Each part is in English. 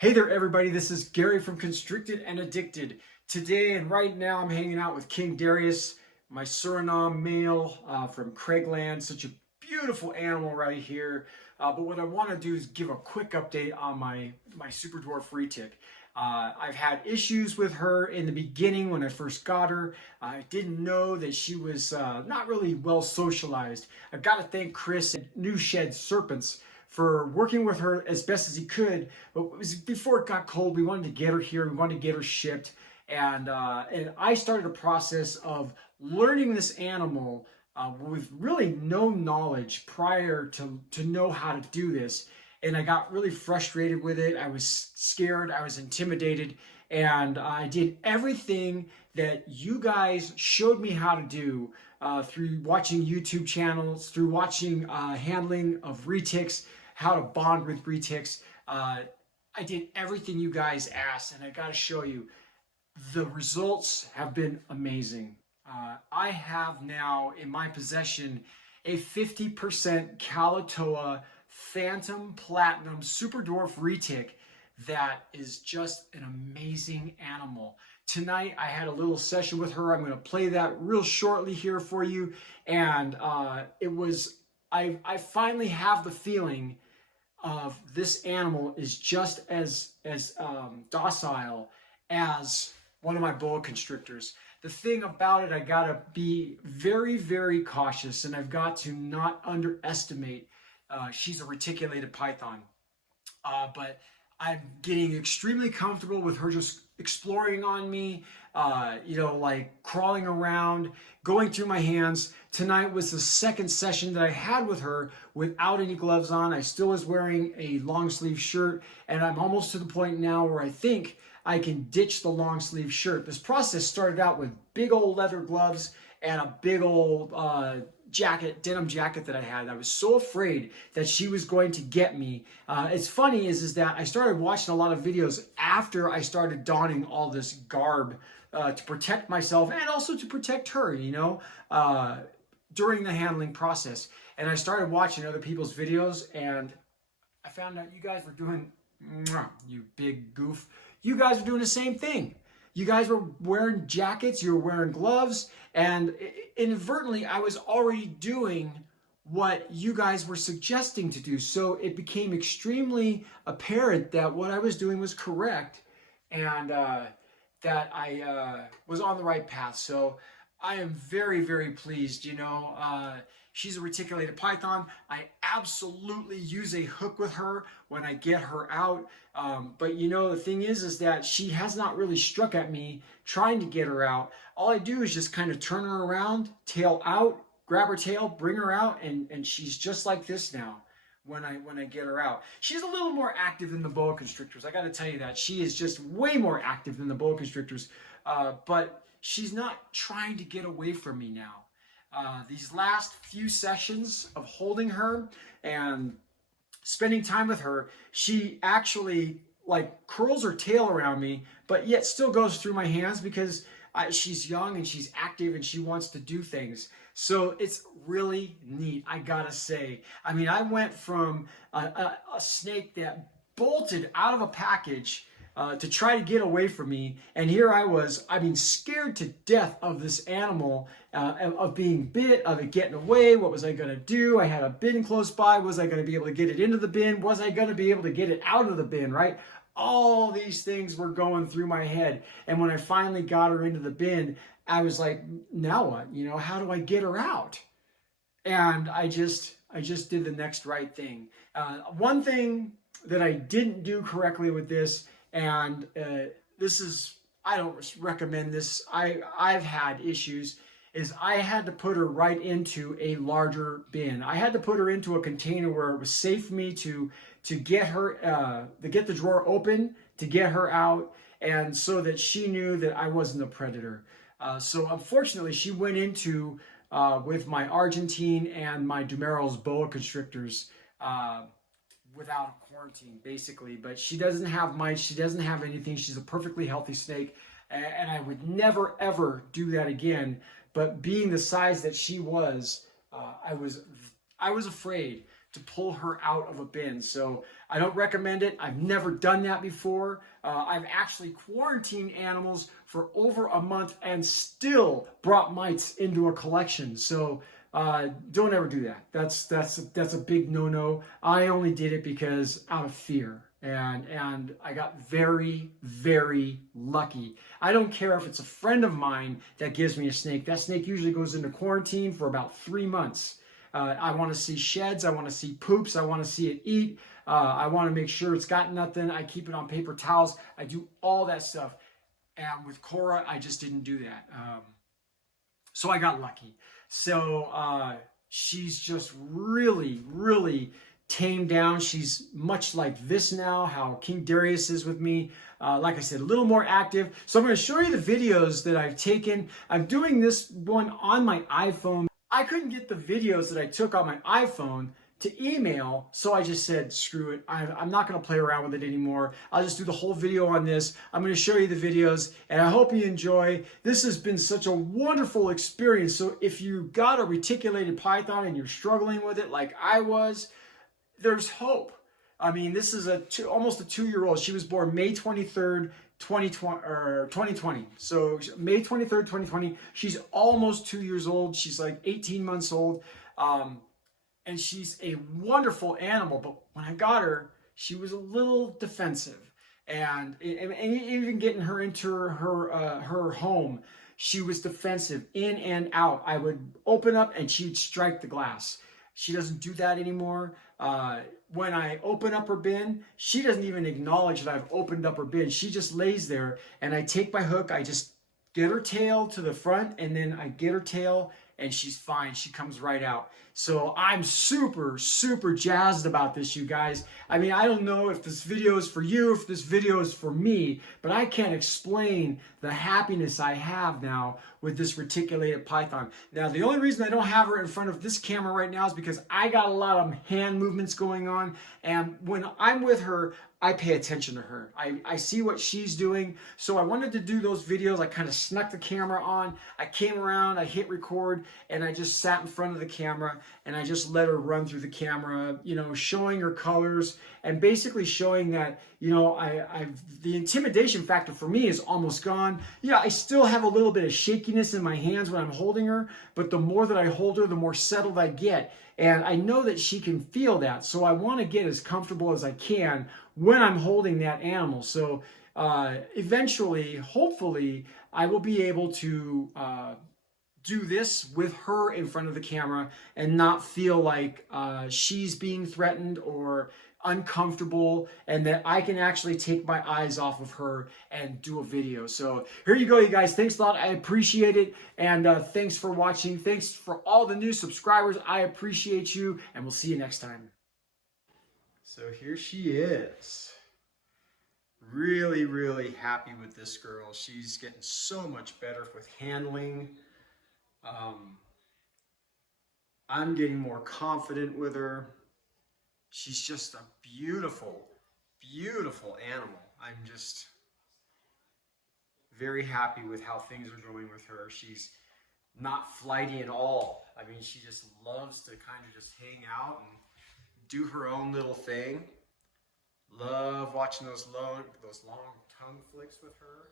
Hey there, everybody. This is Gary from Constricted and Addicted. Today and right now, I'm hanging out with King Darius, my Suriname male from Craigland. Such a beautiful animal right here. But what I want to do is give a quick update on my Super Dwarf retic. I've had issues with her in the beginning when I first got her. I didn't know that she was not really well socialized. I've got to thank Chris at New Shed Serpents for working with her as best as he could. But it was before it got cold, we wanted to get her here, we wanted to get her shipped. And I started a process of learning this animal with really no knowledge prior to know how to do this. And I got really frustrated with it. I was scared, I was intimidated, and I did everything that you guys showed me how to do through watching YouTube channels, through watching handling of retics, how to bond with retics. I did everything you guys asked, and I got to show you, the results have been amazing. I have now in my possession a 50% Kalatoa Phantom Platinum Super Dwarf retic that is just an amazing animal. Tonight I had a little session with her. I'm going to play that real shortly here for you, and I finally have the feeling of this animal is just as docile as one of my boa constrictors. The thing about it, I gotta be very, very cautious, and I've got to not underestimate. She's a reticulated python, but I'm getting extremely comfortable with her just exploring on me, like crawling around, going through my hands. Tonight was the second session that I had with her without any gloves on. I still was wearing a long sleeve shirt, and I'm almost to the point now where I think I can ditch the long sleeve shirt. This process started out with big old leather gloves and a big old denim jacket that I had. I was so afraid that she was going to get me. It's funny is that I started watching a lot of videos after I started donning all this garb to protect myself and also to protect her, during the handling process. And I started watching other people's videos, and I found out you guys were doing, you big goof, you guys were doing the same thing. You guys were wearing jackets, you were wearing gloves, and inadvertently I was already doing what you guys were suggesting to do. So it became extremely apparent that what I was doing was correct, and that I was on the right path. So I am very, very pleased. She's a reticulated python. I absolutely use a hook with her when I get her out. But the thing is that she has not really struck at me trying to get her out. All I do is just kind of turn her around, tail out, grab her tail, bring her out, and she's just like this now when I get her out. She's a little more active than the boa constrictors. I got to tell you that. She is just way more active than the boa constrictors. But she's not trying to get away from me now. These last few sessions of holding her and spending time with her, she actually curls her tail around me, but yet still goes through my hands because she's young and she's active and she wants to do things. So it's really neat, I gotta say. I mean, I went from a snake that bolted out of a package to try to get away from me, and here I was, scared to death of this animal, of being bit, of it getting away. What was I going to do? I had a bin close by. Was I going to be able to get it into the bin? Was I going to be able to get it out of the bin, right? All these things were going through my head, and when I finally got her into the bin, I was like, now what? How do I get her out? And I just did the next right thing. One thing that I didn't do correctly with this, and I don't recommend this, I've had issues, is I had to put her right into a larger bin. I had to put her into a container where it was safe for me to get her, to get the drawer open, to get her out, and so that she knew that I wasn't a predator. So unfortunately, she went into, with my Argentine and my Dumeril's boa constrictors, without quarantine, basically. But she doesn't have mites, she doesn't have anything. She's a perfectly healthy snake, and I would never ever do that again. But being the size that she was, I was afraid. to pull her out of a bin. So I don't recommend it. I've never done that before. I've actually quarantined animals for over a month and still brought mites into a collection. So don't ever do that. That's a big no-no. I only did it because out of fear. And I got very, very lucky. I don't care if it's a friend of mine that gives me a snake. That snake usually goes into quarantine for about 3 months. I want to see sheds. I want to see poops. I want to see it eat. I want to make sure it's got nothing. I keep it on paper towels. I do all that stuff. And with Cora, I just didn't do that. So I got lucky. So she's just really, really tamed down. She's much like this now, how King Darius is with me. Like I said, a little more active. So I'm going to show you the videos that I've taken. I'm doing this one on my iPhone. I couldn't get the videos that I took on my iPhone to email, so I just said, screw it. I'm not going to play around with it anymore. I'll just do the whole video on this. I'm going to show you the videos, and I hope you enjoy. This has been such a wonderful experience. So if you got a reticulated python and you're struggling with it like I was, there's hope. I mean, this is almost a 2-year-old. She was born May 23rd, 2020. So May 23rd, 2020. She's almost 2 years old. She's like 18 months old. And she's a wonderful animal. But when I got her, she was a little defensive. And even getting her into her home, she was defensive in and out. I would open up and she'd strike the glass. She doesn't do that anymore. When I open up her bin, she doesn't even acknowledge that I've opened up her bin. She just lays there, and I take my hook, I just get her tail to the front, and then I get her tail, and she's fine. She comes right out. So I'm super, super jazzed about this, you guys. I mean, I don't know if this video is for you, if this video is for me, but I can't explain the happiness I have now with this reticulated python. Now, the only reason I don't have her in front of this camera right now is because I got a lot of hand movements going on, and when I'm with her, I pay attention to her. I see what she's doing. So I wanted to do those videos. I kind of snuck the camera on. I came around, I hit record, and I just sat in front of the camera, and I just let her run through the camera, you know, showing her colors and basically showing that, you know, the intimidation factor for me is almost gone. Yeah, I still have a little bit of shakiness in my hands when I'm holding her, but the more that I hold her, the more settled I get. And I know that she can feel that. So I want to get as comfortable as I can when I'm holding that animal. So eventually, hopefully, I will be able to do this with her in front of the camera and not feel like she's being threatened or uncomfortable, and that I can actually take my eyes off of her and do a video. So here you go, you guys. Thanks a lot. I appreciate it. And thanks for watching. Thanks for all the new subscribers. I appreciate you, and we'll see you next time. So here she is. Really, really happy with this girl. She's getting so much better with handling. I'm getting more confident with her. She's just a beautiful, beautiful animal. I'm just very happy with how things are going with her. She's not flighty at all. I mean, she just loves to kind of just hang out and do her own little thing. Love watching those long tongue flicks with her.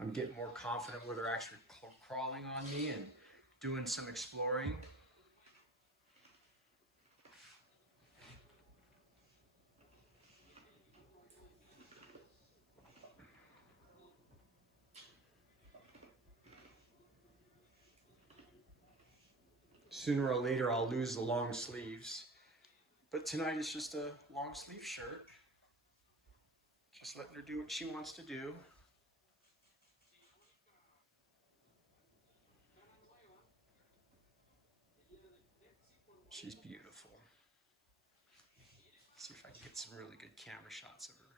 I'm getting more confident with her actually crawling on me and doing some exploring. Sooner or later, I'll lose the long sleeves. But tonight it's just a long sleeve shirt. Just letting her do what she wants to do. She's beautiful. Let's see if I can get some really good camera shots of her.